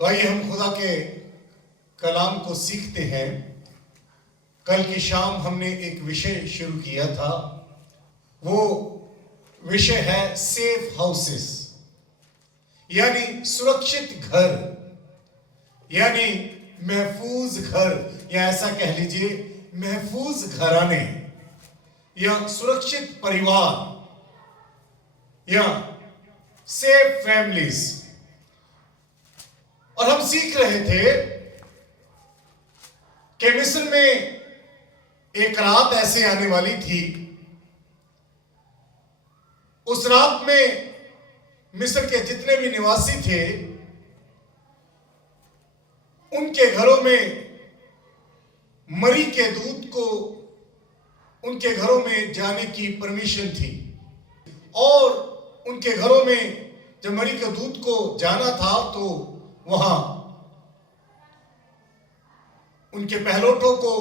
तो आइए हम खुदा के कलाम को सीखते हैं। कल की शाम हमने एक विषय शुरू किया था, वो विषय है सेफ हाउसेस, यानी सुरक्षित घर, यानी महफूज घर, या ऐसा कह लीजिए महफूज घराने या सुरक्षित परिवार या सेफ फैमिलीज। और हम सीख रहे थे कि मिस्र में एक रात ऐसे आने वाली थी, उस रात में मिस्र के जितने भी निवासी थे उनके घरों में मरी के दूत को उनके घरों में जाने की परमिशन थी। और उनके घरों में जब मरी के दूत को जाना था तो वहां उनके पहलोठों को,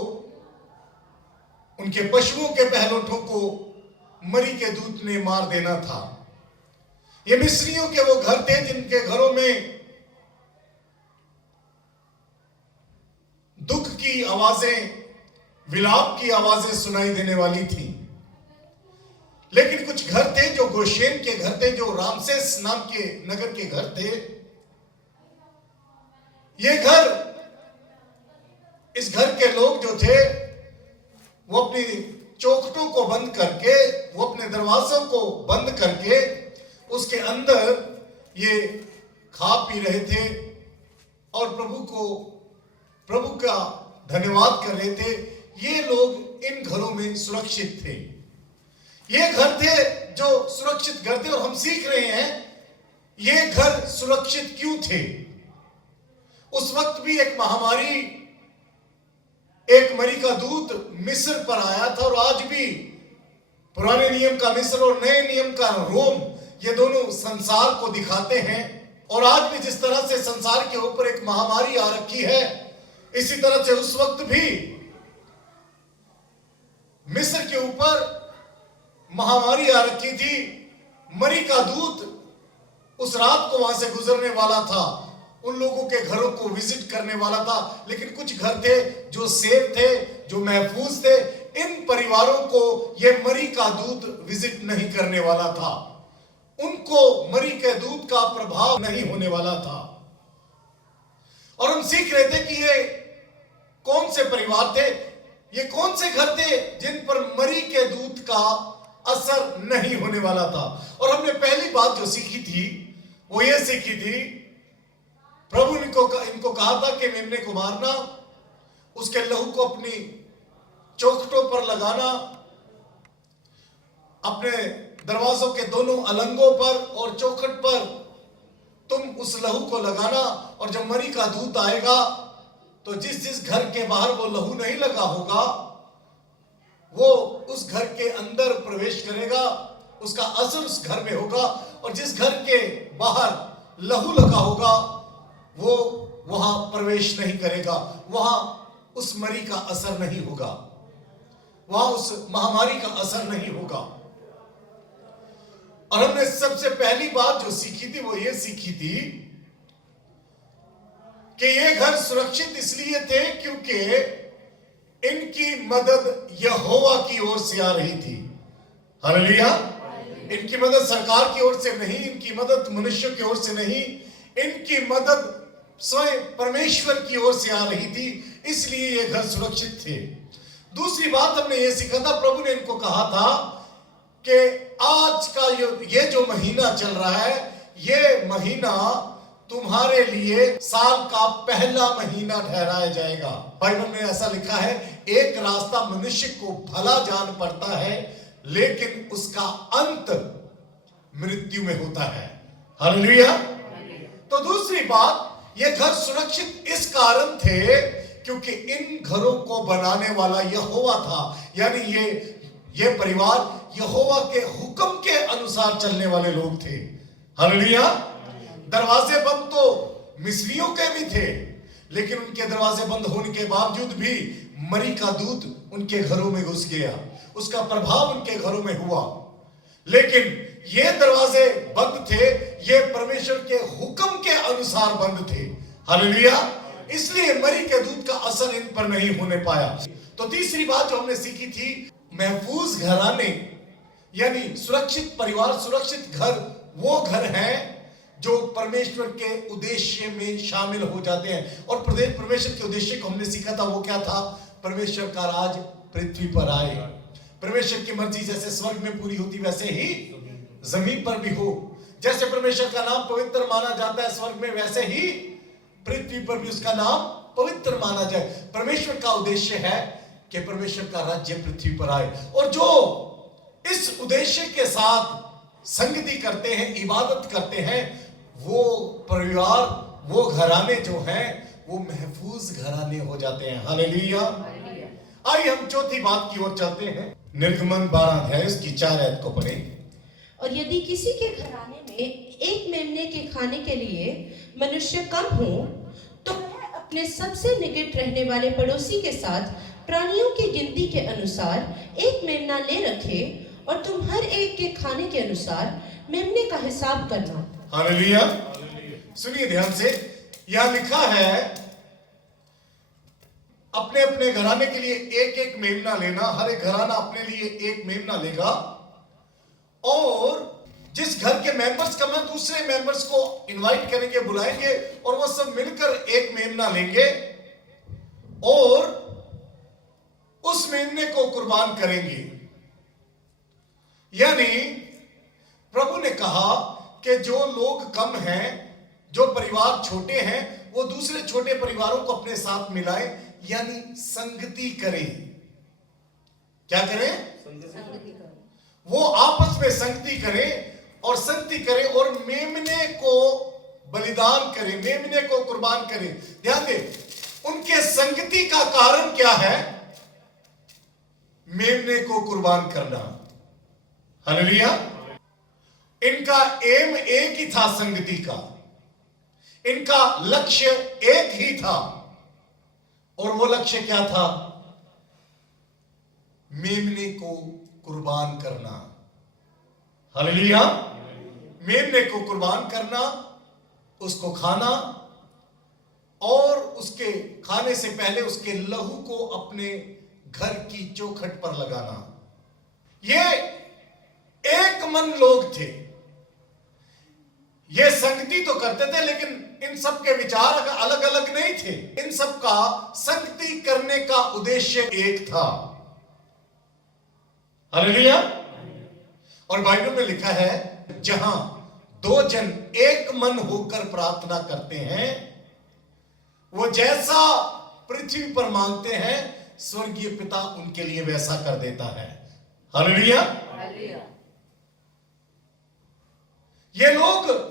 उनके पशुओं के पहलोठों को मरी के दूत ने मार देना था। ये मिस्रियों के वो घर थे जिनके घरों में दुख की आवाजें, विलाप की आवाजें सुनाई देने वाली थी। लेकिन कुछ घर थे जो गोशेन के घर थे, जो रामसेस नाम के नगर के घर थे। ये घर, इस घर के लोग जो थे वो अपनी चौखटों को बंद करके, वो अपने दरवाजों को बंद करके उसके अंदर ये खा पी रहे थे और प्रभु का धन्यवाद कर रहे थे। ये लोग इन घरों में सुरक्षित थे। ये घर थे जो सुरक्षित घर थे। और हम सीख रहे हैं ये घर सुरक्षित क्यों थे। उस वक्त भी एक महामारी, एक मरी का दूत मिस्र पर आया था। और आज भी पुराने नियम का मिस्र और नए नियम का रोम, ये दोनों संसार को दिखाते हैं। और आज भी जिस तरह से संसार के ऊपर एक महामारी आ रखी है, इसी तरह से उस वक्त भी मिस्र के ऊपर महामारी आ रखी थी। मरी का दूत उस रात को वहां से गुजरने वाला था, उन लोगों के घरों को विजिट करने वाला था। लेकिन कुछ घर थे जो सेफ थे, जो महफूज थे। इन परिवारों को यह मरी का दूत विजिट नहीं करने वाला था, उनको मरी के दूत का प्रभाव नहीं होने वाला था। और हम सीख रहे थे कि ये कौन से परिवार थे, ये कौन से घर थे जिन पर मरी के दूत का असर नहीं होने वाला था। और हमने पहली बात जो सीखी थी वो ये सीखी थी, प्रभु ने इनको कहा था कि मेमने को मारना, उसके लहू को अपनी चौखटों पर लगाना, अपने दरवाजों के दोनों अलंगों पर और चौखट पर तुम उस लहू को लगाना। और जब मरी का दूत आएगा तो जिस घर के बाहर वो लहू नहीं लगा होगा वो उस घर के अंदर प्रवेश करेगा, उसका असर उस घर में होगा। और जिस घर के बाहर लहू लगा होगा वो वहां प्रवेश नहीं करेगा, वहां उस मरी का असर नहीं होगा, वहां उस महामारी का असर नहीं होगा। और हमने सबसे पहली बात जो सीखी थी वो ये सीखी थी कि ये घर सुरक्षित इसलिए थे क्योंकि इनकी मदद यहोवा की ओर से आ रही थी। हालेलुया। इनकी मदद सरकार की ओर से नहीं, इनकी मदद मनुष्य की ओर से नहीं, इनकी मदद स्वयं परमेश्वर की ओर से आ रही थी, इसलिए ये घर सुरक्षित थे। दूसरी बात हमने ये सीखा था, प्रभु ने इनको कहा था कि आज का ये जो महीना चल रहा है, ये महीना तुम्हारे लिए साल का पहला महीना ठहराया जाएगा। बाइबल में ऐसा लिखा है, एक रास्ता मनुष्य को भला जान पड़ता है लेकिन उसका अंत मृत्यु में होता है। हालेलुया। तो दूसरी बात, ये घर सुरक्षित इस कारण थे क्योंकि इन घरों को बनाने वाला यहोवा था। यानी ये परिवार यहोवा के हुक्म के अनुसार चलने वाले लोग थे। हालेलुया। दरवाजे बंद तो मिस्रियों के भी थे, लेकिन उनके दरवाजे बंद होने के बावजूद भी मरी का दूत उनके घरों में घुस गया, उसका प्रभाव उनके घरों में हुआ। लेकिन ये दरवाजे बंद थे, ये परमेश्वर के हुक्म के अनुसार बंद थे। हालेलुया। इसलिए मरी के दूध का असर इन पर नहीं होने पाया। तो तीसरी बात जो हमने सीखी थी, महफूज घराने यानी सुरक्षित परिवार, सुरक्षित घर वो घर है जो परमेश्वर के उद्देश्य में शामिल हो जाते हैं। और परमेश्वर के उद्देश्य को हमने सीखा था, वो क्या था? परमेश्वर का राज पृथ्वी पर आए, परमेश्वर की मर्जी जैसे स्वर्ग में पूरी होती वैसे ही जमीन पर भी हो। जैसे परमेश्वर का नाम पवित्र माना जाता है स्वर्ग में, वैसे ही पृथ्वी पर भी उसका नाम पवित्र माना जाए। परमेश्वर का उद्देश्य है कि परमेश्वर का राज्य पृथ्वी पर आए। और जो इस उद्देश्य के साथ संगति करते हैं, इबादत करते हैं, वो परिवार, वो घराने जो हैं वो महफूज घराने हो जाते हैं। हालेलुया। आइए हम चौथी बात की ओर चलते हैं। निर्गमन 12 अध्याय उसकी 4 आयत को पढ़ें। और यदि किसी के घराने में एक मेमने के खाने के लिए मनुष्य कम हो, तो वह अपने सबसे निकट रहने वाले पड़ोसी के साथ प्राणियों की गिनती के अनुसार एक मेमना ले रखे, और तुम हर एक के खाने के अनुसार मेमने का हिसाब करना। हालेलुया। सुनिए ध्यान से, यहां लिखा है अपने अपने घराने के लिए एक एक मेमना लेना। हर एक घराना अपने लिए एक मेमना लेगा, और जिस घर के मेंबर्स का मैं दूसरे मेंबर्स को इनवाइट करेंगे, बुलाएंगे, और वो सब मिलकर एक मेमना लेंगे और उस मेमने को कुर्बान करेंगे। यानी प्रभु ने कहा कि जो लोग कम हैं, जो परिवार छोटे हैं, वो दूसरे छोटे परिवारों को अपने साथ मिलाएं, यानी संगति करें। क्या करें? संगति करें। वो आपस में संगति करें और संगति करें और मेमने को बलिदान करें, मेमने को कुर्बान करें। ध्यान दें, उनके संगति का कारण क्या है? मेमने को कुर्बान करना। हालेलुया। इनका एम एक ही था, संगति का। इनका लक्ष्य एक ही था, और वो लक्ष्य क्या था? मेमने को कुर्बान करना। हालेलुया। मेमने को कुर्बान करना, उसको खाना, और उसके खाने से पहले उसके लहू को अपने घर की चौखट पर लगाना। ये एक मन लोग थे, ये संगति तो करते थे, लेकिन इन सब के विचार अलग अलग नहीं थे। इन सब का संगति करने का उद्देश्य एक था। हालेलुया। और बाइबल में लिखा है, जहां दो जन एक मन होकर प्रार्थना करते हैं, वो जैसा पृथ्वी पर मांगते हैं, स्वर्गीय पिता उनके लिए वैसा कर देता है। हालेलुया। ये लोग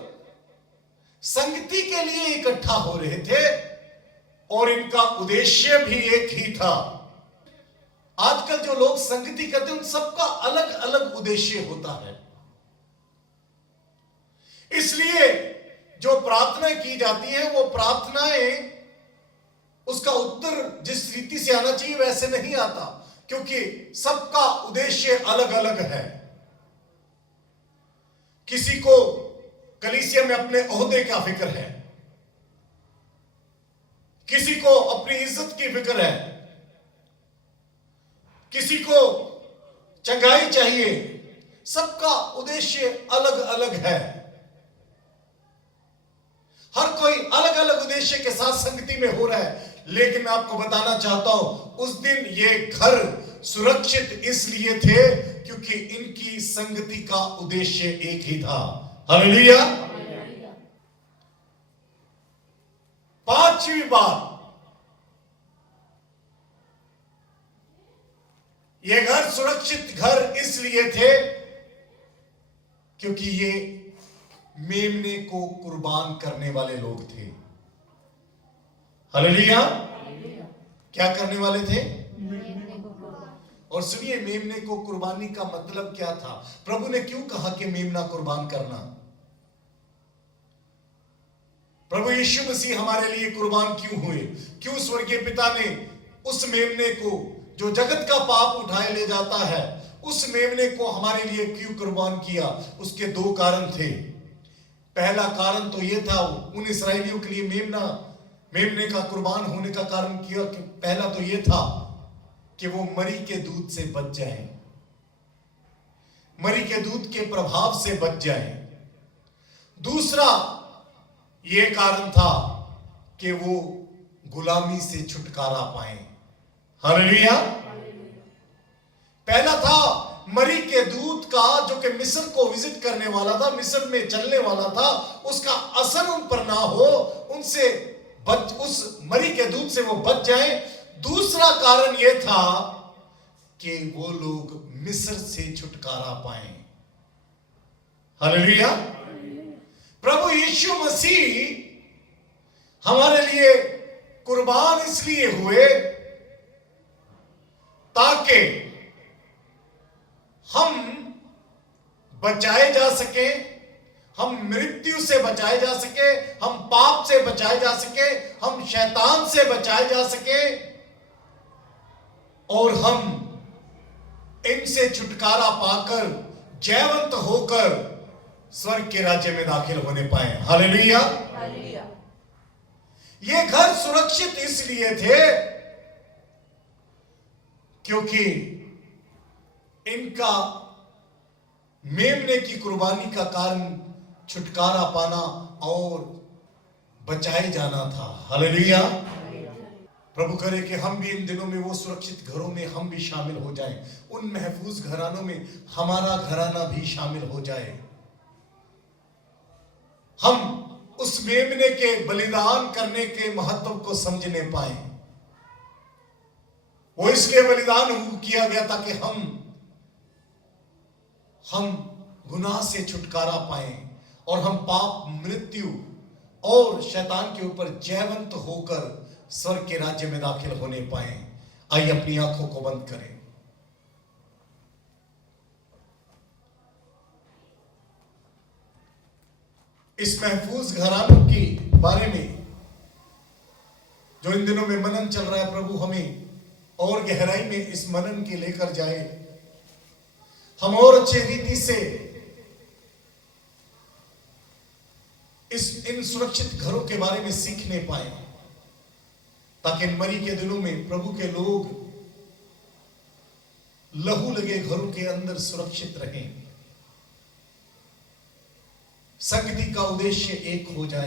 संगति के लिए इकट्ठा हो रहे थे, और इनका उद्देश्य भी एक ही था। आजकल जो लोग संगति करते हैं, उन सबका अलग अलग उद्देश्य होता है। इसलिए जो प्रार्थना की जाती है, वो प्रार्थनाएं, उसका उत्तर जिस रीति से आना चाहिए वैसे नहीं आता, क्योंकि सबका उद्देश्य अलग अलग है। किसी को कलीसिया में अपने ओहदे का फिक्र है, किसी को अपनी इज्जत की फिक्र है, किसी को चंगाई चाहिए। सबका उद्देश्य अलग अलग है। हर कोई अलग अलग उद्देश्य के साथ संगति में हो रहा है। लेकिन मैं आपको बताना चाहता हूं, उस दिन ये घर सुरक्षित इसलिए थे क्योंकि इनकी संगति का उद्देश्य एक ही था। हालेलुया। पांचवी बात, ये घर सुरक्षित घर इसलिए थे क्योंकि ये मेमने को कुर्बान करने वाले लोग थे। हालेलुया। क्या करने वाले थे? और सुनिए, मेमने को कुर्बानी का मतलब क्या था? प्रभु ने क्यों कहा कि मेमना कुर्बान करना? प्रभु यीशु मसीह हमारे लिए कुर्बान क्यों हुए? क्यों स्वर्गीय पिता ने उस मेमने को, जो जगत का पाप उठाए ले जाता है, उस मेमने को हमारे लिए क्यों कुर्बान किया? उसके दो कारण थे। पहला कारण तो यह था, उन इस्राएलियों के लिए मेमना मेमने का कुर्बान होने का कारण किया कि पहला तो यह था कि वो मरी के दूध से बच जाए, मरी के दूध के प्रभाव से बच जाए। दूसरा यह कारण था कि वो गुलामी से छुटकारा पाए। हालेलुया। पहला था मरी के दूध का, जो कि मिस्र को विजिट करने वाला था, मिस्र में चलने वाला था, उसका असर उन पर ना हो, उनसे उस मरी के दूध से वो बच जाए। दूसरा कारण यह था कि वो लोग मिस्र से छुटकारा पाए। हालेलुया। प्रभु यीशु मसीह हमारे लिए कुर्बान इसलिए हुए ताकि हम बचाए जा सके, हम मृत्यु से बचाए जा सके, हम पाप से बचाए जा सके, हम शैतान से बचाए जा सके, और हम इनसे छुटकारा पाकर जयवंत होकर स्वर्ग के राज्य में दाखिल होने पाए। हालेलुया। ये घर सुरक्षित इसलिए थे क्योंकि इनका मेमने की कुर्बानी का कारण छुटकारा पाना और बचाए जाना था। हालेलुया। प्रभु करे कि हम भी इन दिनों में वो सुरक्षित घरों में हम भी शामिल हो जाएं, उन महफूज घरानों में हमारा घराना भी शामिल हो जाए। हम उस मेमने के बलिदान करने के महत्व को समझने पाए। वो इसलिए बलिदान किया गया ताकि हम गुनाह से छुटकारा पाए और हम पाप, मृत्यु और शैतान के ऊपर जयवंत होकर स्वर्ग के राज्य में दाखिल होने पाए। आइए अपनी आंखों को बंद करें। इस महफूज घरानों के बारे में जो इन दिनों में मनन चल रहा है, प्रभु हमें और गहराई में इस मनन के लेकर जाए, हम और अच्छे रीति से इन सुरक्षित घरों के बारे में सीखने पाए, ताकि मरी के दिनों में प्रभु के लोग लहू लगे घरों के अंदर सुरक्षित रहें। संगति का उद्देश्य एक हो जाए।